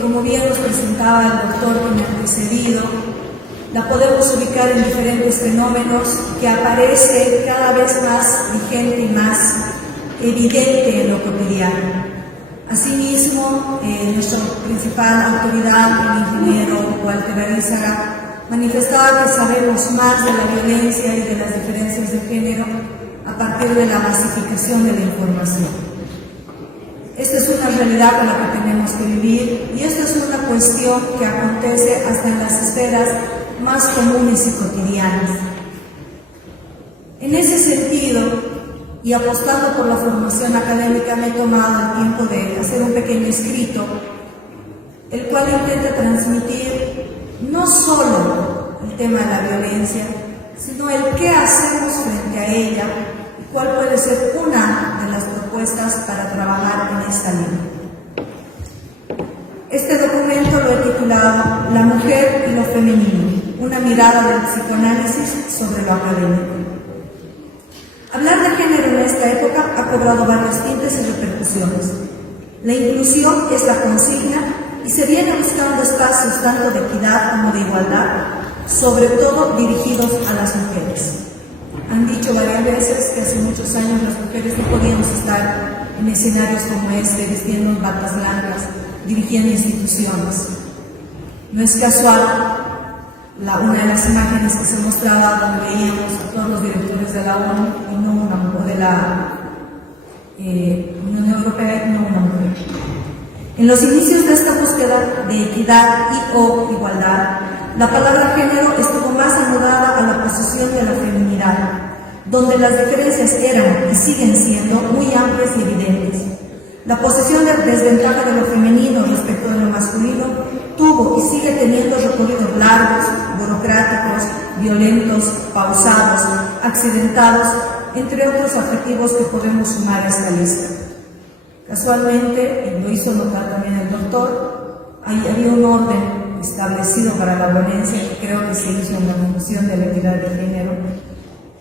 Como bien nos presentaba el doctor que me ha precedido, la podemos ubicar en diferentes fenómenos que aparece cada vez más vigente y más evidente en lo cotidiano. Asimismo, nuestra principal autoridad, el ingeniero Walter Arízaga, manifestaba que sabemos más de la violencia y de las diferencias de género a partir de la masificación de la información. Esta es una realidad con la que tenemos que vivir y esta es una cuestión que acontece hasta en las esferas más comunes y cotidianas. En ese sentido, y apostando por la formación académica, me he tomado el tiempo de hacer un pequeño escrito, el cual intenta transmitir no solo el tema de la violencia, sino el qué hacemos frente a ella y cuál puede ser una de las propuestas para trabajar en esta línea. Este documento lo he titulado La mujer y lo femenino, una mirada del psicoanálisis sobre lo académico. Hablar de género en esta época ha cobrado varios tintes y repercusiones. La inclusión es la consigna y se viene buscando espacios tanto de equidad como de igualdad, sobre todo dirigidos a las mujeres. Han dicho varias veces que hace muchos años las mujeres no podíamos estar en escenarios como este, vistiendo batas blancas, dirigiendo instituciones. No es casual una de las imágenes que se mostraba donde veíamos a todos los directores de la ONU y no una mujer, de la Unión Europea y no una mujer. En los inicios de esta búsqueda de equidad y o igualdad, la palabra género estuvo más anudada a la posición de la feminidad, donde las diferencias eran y siguen siendo muy amplias y evidentes. La posición de desventaja de lo femenino respecto de lo masculino tuvo y sigue teniendo recorridos largos, burocráticos, violentos, pausados, accidentados, entre otros adjetivos que podemos sumar a esta lista. Casualmente, y lo hizo notar también el doctor, había un orden establecido para la violencia y creo que se hizo en la función de la equidad de género.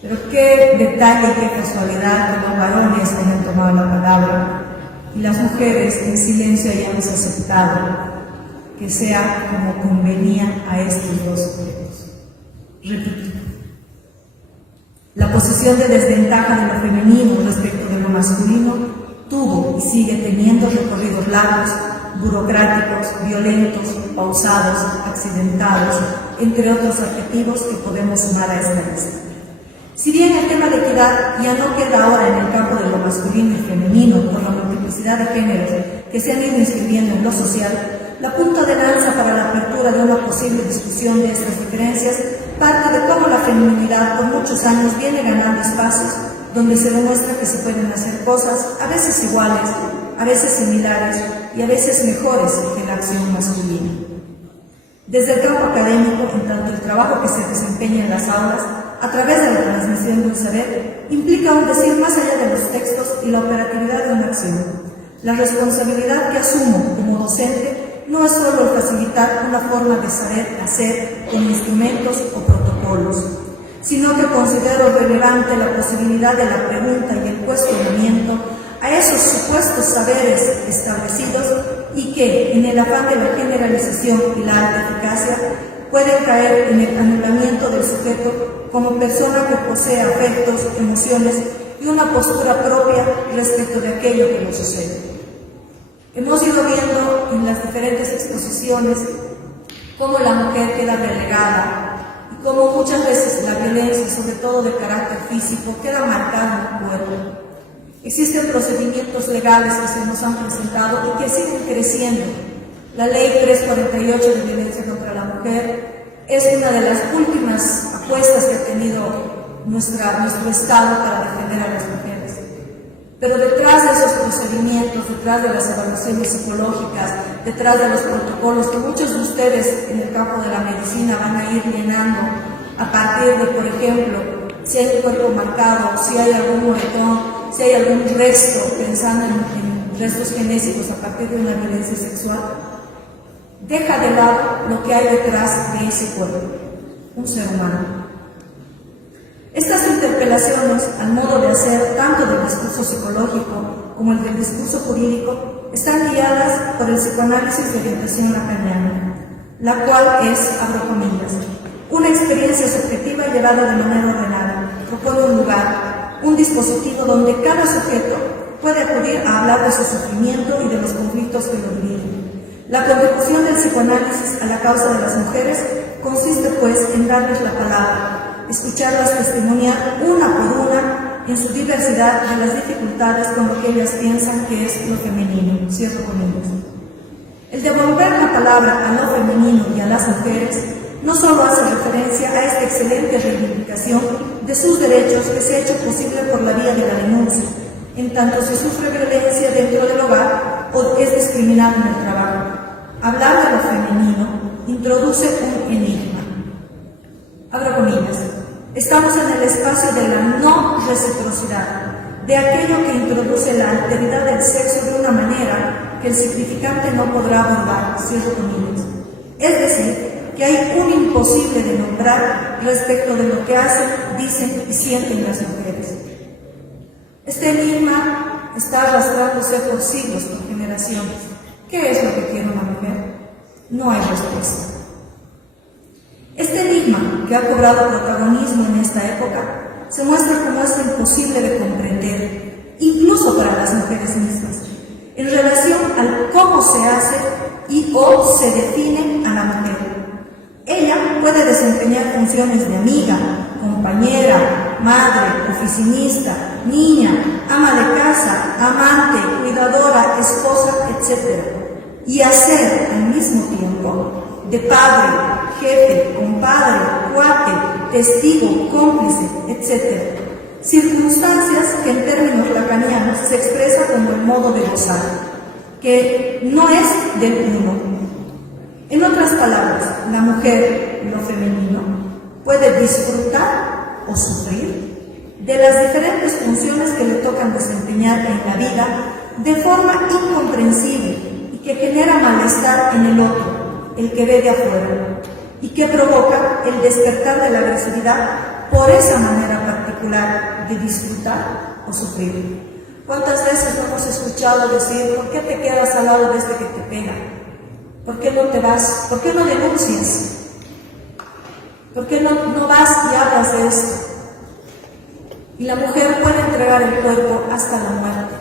Pero qué detalle, qué casualidad que los varones hayan tomado la palabra y las mujeres en silencio hayamos aceptado que sea como convenía a estos dos sujetos. Repito, la posición de desventaja de lo femenino respecto de lo masculino tuvo y sigue teniendo recorridos largos, burocráticos, violentos, pausados, accidentados, entre otros adjetivos que podemos sumar a esta lista. Si bien el tema de equidad ya no queda ahora en el campo de lo masculino y femenino por la multiplicidad de géneros que se han ido inscribiendo en lo social, la punta de lanza para la apertura de una posible discusión de estas diferencias parte de cómo la feminidad por muchos años viene ganando espacios donde se demuestra que se pueden hacer cosas a veces iguales, a veces similares y a veces mejores que la acción masculina. Desde el campo académico, en tanto el trabajo que se desempeña en las aulas, a través de la transmisión de un saber, implica un decir más allá de los textos y la operatividad de una acción. La responsabilidad que asumo como docente no es solo el facilitar una forma de saber hacer con instrumentos o protocolos, sino que considero relevante la posibilidad de la pregunta y el cuestionamiento a esos supuestos saberes establecidos y que, en el afán de la generalización y la alta eficacia, pueden caer en el anulamiento del sujeto como persona que posee afectos, emociones y una postura propia respecto de aquello que nos sucede. Hemos ido viendo en las diferentes exposiciones cómo la mujer queda relegada y cómo muchas veces la violencia, sobre todo de carácter físico, queda marcada en el cuerpo. Existen procedimientos legales que se nos han presentado y que siguen creciendo. La Ley 348 de violencia contra la mujer es una de las últimas apuestas que ha tenido nuestro Estado para defender a las mujeres. Pero detrás de esos procedimientos, detrás de las evaluaciones psicológicas, detrás de los protocolos que muchos de ustedes en el campo de la medicina van a ir llenando a partir de, por ejemplo, si hay un cuerpo marcado, si hay algún moretón, si hay algún resto, pensando en restos genésicos a partir de una violencia sexual, deja de lado lo que hay detrás de ese cuerpo, un ser humano. Estas interpelaciones, al modo de hacer tanto del discurso psicológico como el del discurso jurídico, están guiadas por el psicoanálisis de orientación lacaniana, la cual es, abro comillas, una experiencia subjetiva llevada de manera ordenada, propone un lugar, un dispositivo donde cada sujeto puede acudir a hablar de su sufrimiento y de los conflictos que lo dividen. La contribución del psicoanálisis a la causa de las mujeres consiste, pues, en darles la palabra, escucharlas testimoniar una por una en su diversidad de las dificultades con lo que ellas piensan que es lo femenino. Cierro comillas. El devolver la palabra a lo femenino y a las mujeres no solo hace referencia a esta excelente reivindicación de sus derechos que se ha hecho posible por la vía de la denuncia, en tanto se sufre violencia dentro del hogar o es discriminado en el trabajo. Hablar de lo femenino introduce un enigma. Abro comillas. Estamos en el espacio de la no reciprocidad, de aquello que introduce la alteridad del sexo de una manera que el significante no podrá abordar, cierro comillas. Es decir, que hay un imposible de nombrar respecto de lo que hacen, dicen y sienten las mujeres. Este enigma está arrastrándose por siglos, por generaciones. ¿Qué es lo que quiere una mujer? No hay respuesta. Este enigma, que ha cobrado protagonismo en esta época, se muestra como algo imposible de comprender, incluso para las mujeres mismas, en relación al cómo se hace y o se define a la mujer. Ella puede desempeñar funciones de amiga, compañera, madre, oficinista, niña, ama de casa, amante, cuidadora, esposa, etc. Y hacer al mismo tiempo de padre, jefe, compadre, cuate, testigo, cómplice, etc. Circunstancias que en términos lacanianos se expresa como el modo de gozar, que no es del uno. En otras palabras, la mujer, lo femenino, puede disfrutar o sufrir de las diferentes funciones que le tocan desempeñar en la vida de forma incomprensible y que genera malestar en el otro, el que ve de afuera, y que provoca el despertar de la agresividad por esa manera particular de disfrutar o sufrir. ¿Cuántas veces no hemos escuchado decir, ¿por qué te quedas al lado de este que te pega? ¿Por qué no te vas? ¿Por qué no denuncias? ¿Por qué no vas y hablas de esto? Y la mujer puede entregar el cuerpo hasta la muerte,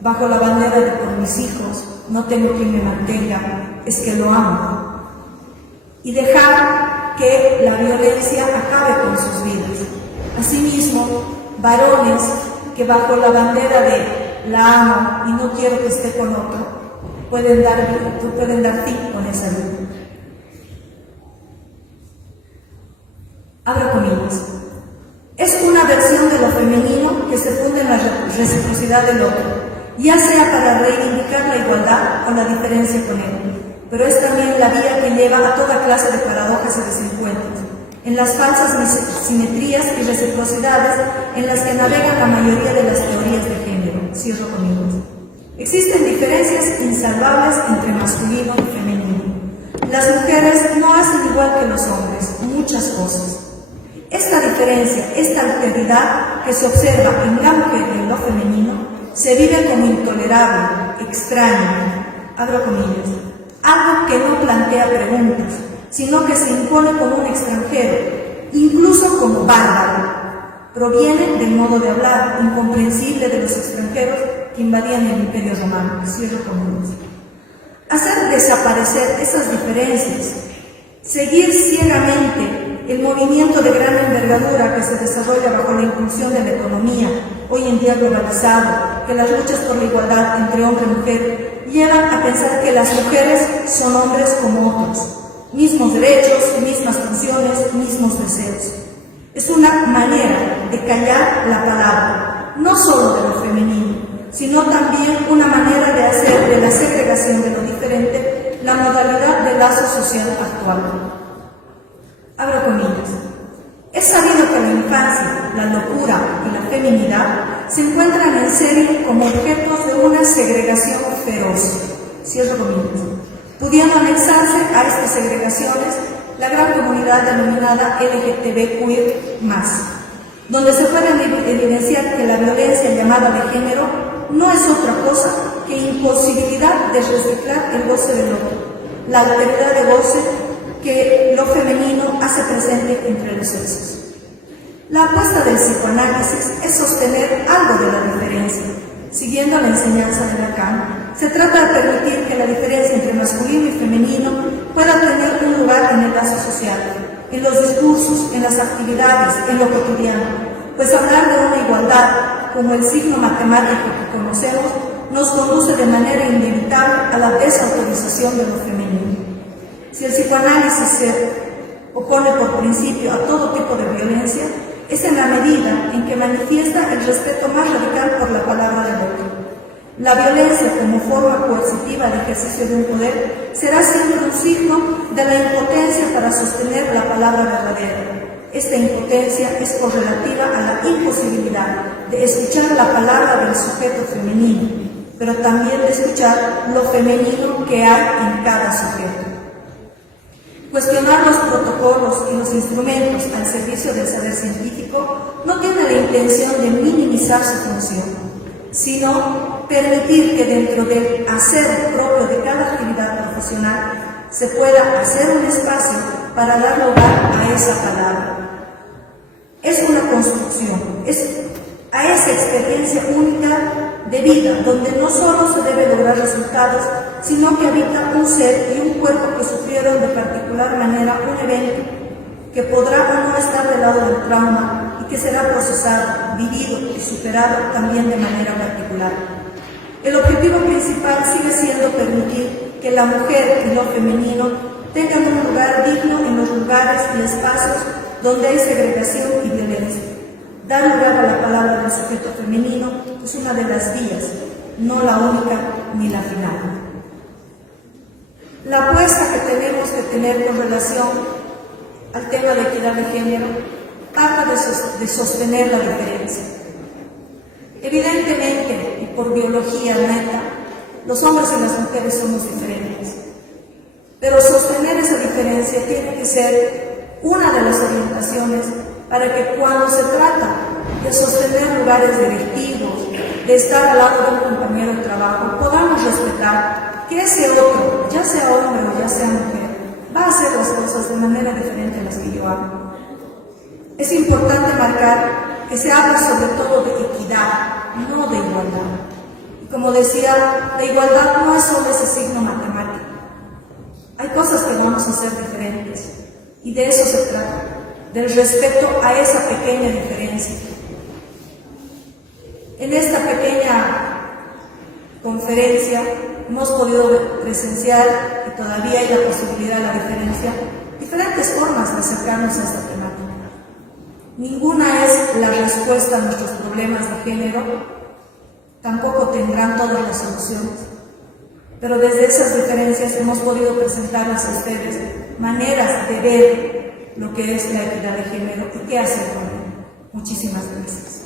bajo la bandera de por mis hijos, no tengo quien me mantenga, es que lo amo. Y dejar que la violencia acabe con sus vidas. Asimismo, varones que bajo la bandera de la amo y no quiero que esté con otro, pueden dar fin con esa vida. Abro comillas. Es una versión de lo femenino que se funde en la reciprocidad del otro, ya sea para reivindicar la igualdad o la diferencia con él, pero es también la vía que lleva a toda clase de paradojas y desencuentros, en las falsas simetrías y reciprocidades en las que navegan la mayoría de las teorías de género. Cierro comillas. Existen diferencias insalvables entre masculino y femenino. Las mujeres no hacen igual que los hombres muchas cosas. Esta diferencia, esta alteridad que se observa en la mujer y en lo femenino, se vive como intolerable, extraño, abro comillas, algo que no plantea preguntas, sino que se impone como un extranjero, incluso como bárbaro. Proviene del modo de hablar incomprensible de los extranjeros que invadían el Imperio Romano. Cierro comillas. Hacer desaparecer esas diferencias, seguir ciegamente el movimiento de gran envergadura que se desarrolla bajo la impulsión de la economía, hoy en día globalizado, que las luchas por la igualdad entre hombre y mujer llevan a pensar que las mujeres son hombres como otros, mismos derechos, mismas funciones, mismos deseos. Es una manera de callar la palabra, no solo de lo femenino, sino también una manera de hacer de la segregación de lo diferente la modalidad de lazo social actual. Abro comillas. Es sabido que la infancia, la locura y la feminidad se encuentran en serie como objetos de una segregación feroz. Cierro comillas. Pudiendo anexarse a estas segregaciones la gran comunidad denominada LGTBQI+, donde se puede evidenciar que la violencia llamada de género no es otra cosa que imposibilidad de reciclar el goce del otro, la alteridad de goce que lo femenino hace presente entre los sexos. La apuesta del psicoanálisis es sostener algo de la diferencia. Siguiendo la enseñanza de Lacan, se trata de permitir que la diferencia entre masculino y femenino pueda tener un lugar en el lazo social, en los discursos, en las actividades, en lo cotidiano, pues hablar de una igualdad, como el signo matemático que conocemos, nos conduce de manera inevitable a la desautorización de lo femenino. Si el psicoanálisis se opone por principio a todo tipo de violencia, es en la medida en que manifiesta el respeto más radical por la palabra del otro. La violencia como forma coercitiva de ejercicio de un poder será siempre un signo de la impotencia para sostener la palabra verdadera. Esta impotencia es correlativa a la imposibilidad de escuchar la palabra del sujeto femenino, pero también de escuchar lo femenino que hay en cada sujeto. Cuestionar los protocolos y los instrumentos al servicio del saber científico no tiene la intención de minimizar su función, sino permitir que dentro del hacer propio de cada actividad profesional se pueda hacer un espacio para dar lugar a esa palabra. Es una construcción, es a esa experiencia única de vida, donde no solo se debe lograr resultados, sino que habita un ser y un cuerpo que sufrieron de particular manera un evento que podrá o no estar del lado del trauma y que será procesado, vivido y superado también de manera particular. El objetivo principal sigue siendo permitir que la mujer y lo femenino tengan un lugar digno en los lugares y espacios donde hay segregación y violencia. Dar lugar a la palabra del sujeto femenino es una de las vías, no la única ni la final. La apuesta que tenemos que tener con relación al tema de equidad de género trata de sostener la diferencia. Evidentemente, y por biología neta, los hombres y las mujeres somos diferentes, pero sostener esa diferencia tiene que ser una de las orientaciones para que cuando se trata de sostener lugares directivos, de estar al lado de un compañero de trabajo, podamos respetar que ese otro, ya sea hombre o ya sea mujer, va a hacer las cosas de manera diferente a las que yo hago. Es importante marcar que se habla sobre todo de equidad, no de igualdad. Y como decía, la igualdad no es solo ese signo matemático. Hay cosas que vamos a hacer diferentes y de eso se trata, del respeto a esa pequeña diferencia. En esta pequeña conferencia hemos podido presenciar, y todavía hay la posibilidad de la diferencia, diferentes formas de acercarnos a esta temática. Ninguna es la respuesta a nuestros problemas de género, tampoco tendrán todas las soluciones, pero desde esas diferencias hemos podido presentarles a ustedes maneras de ver lo que es la equidad de género y qué hacer con ella. Muchísimas gracias.